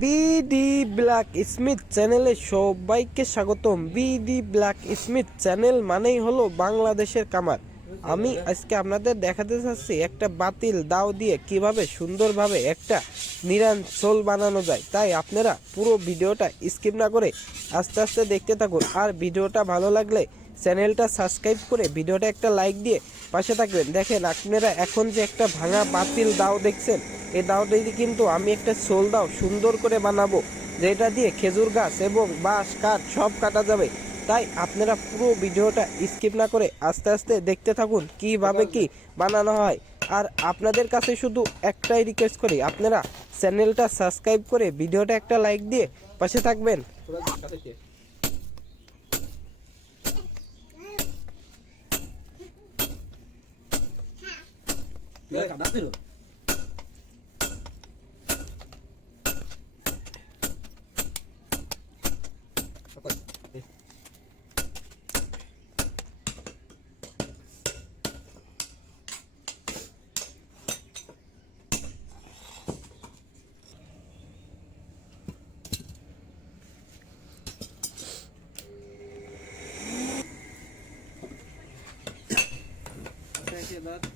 BD black Smith চ্যানেলে সবাইকে স্বাগতম। বিডি ব্ল্যাক স্মিথ চ্যানেল মানেই হলো বাংলাদেশের কামার আমি আজকে আপনাদের দেখাতে চাচ্ছি একটা বাতিল দাও দিয়ে কীভাবে সুন্দরভাবে একটা নিরান সোল বানানো যায়। তাই আপনারা পুরো ভিডিওটা স্কিপ না করে আস্তে আস্তে দেখতে থাকুন। আর ভিডিওটা ভালো লাগলে চ্যানেলটা সাবস্ক্রাইব করে ভিডিওটা একটা লাইক দিয়ে পাশে থাকবেন। দেখেন, আপনারা এখন যে একটা ভাঙা বাতিল দাও দেখছেন, এই দাওটা দিয়ে কিন্তু আমি একটা সোল দাও সুন্দর করে বানাবো, যেটা দিয়ে খেজুর গাছ এবং বাঁশ, কাঠ সব কাটা যাবে। তাই আপনারা পুরো ভিডিওটা স্কিপ না করে আস্তে আস্তে দেখতে থাকুন, কীভাবে কি বানানো হয়। আর আপনাদের কাছে শুধু একটাই রিকোয়েস্ট করি, আপনারা চ্যানেলটা সাবস্ক্রাইব করে ভিডিওটা একটা লাইক দিয়ে পাশে থাকবেন। đây cảm Böyle kadar ansiedad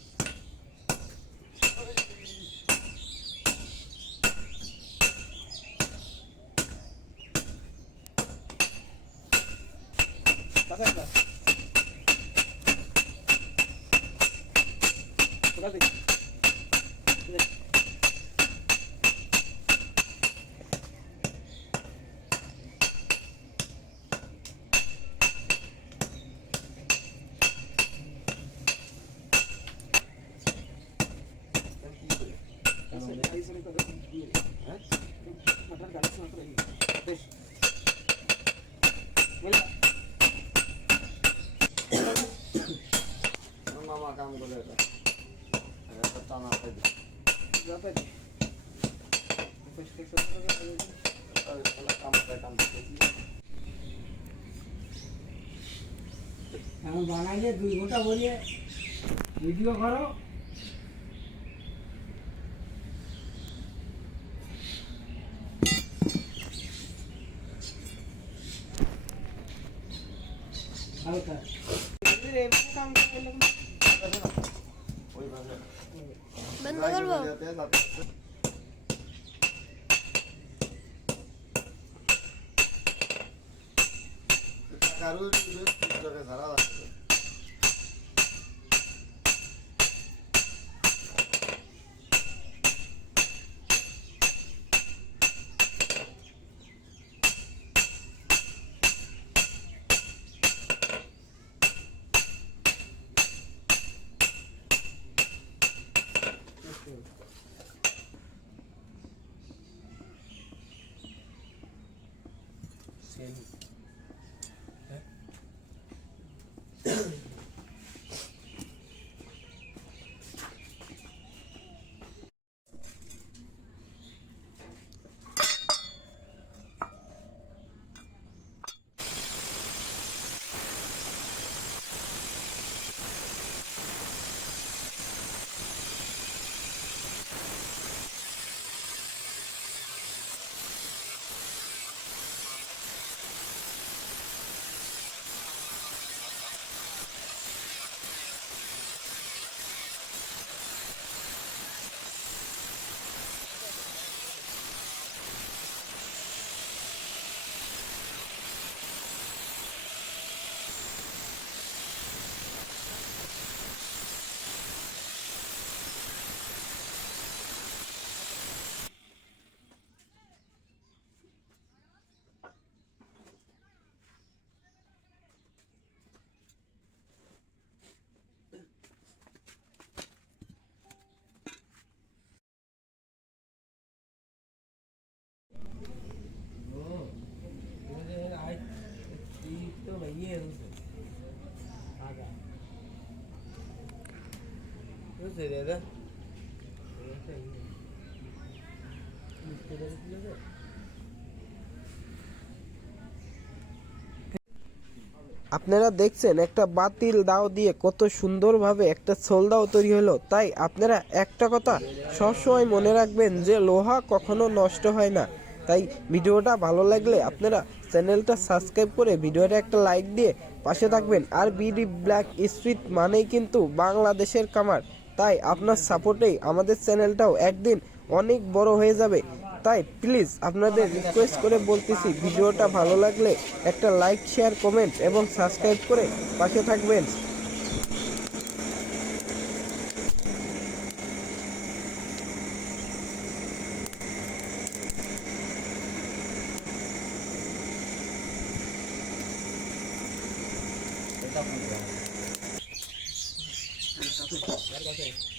Pasang kelas. করে এটা এটা টানা করে কাম এখন বানাইলে দুই ঘণ্টা বলিয়ে ভিডিও করো। হালকা বন্ধ করবো কারো ধারা আছে same আপনারা দেখছেন একটা বাতিল দাও দিয়ে কত সুন্দরভাবে একটা ছোল দাও তৈরি হলো। তাই আপনারা একটা কথা সবসময় মনে রাখবেন যে লোহা কখনো নষ্ট হয় না। তাই ভিডিওটা ভালো লাগলে আপনারা চ্যানেলটা সাবস্ক্রাইব করে ভিডিওটা একটা লাইক দিয়ে পাশে থাকবেন। আর বিডি ব্ল্যাক স্পিড মানেই কিন্তু বাংলাদেশের কামার তাই আপনার সাপোর্টেই আমাদের চ্যানেলটাও একদিন অনেক বড় হয়ে যাবে তাই প্লিজ আপনাদের রিকোয়েস্ট করে বলতেছি, ভিডিওটা ভালো লাগলে একটা লাইক শেয়ার কমেন্ট এবং সাবস্ক্রাইব করে পাশে থাকবেন Thank you. Gracias.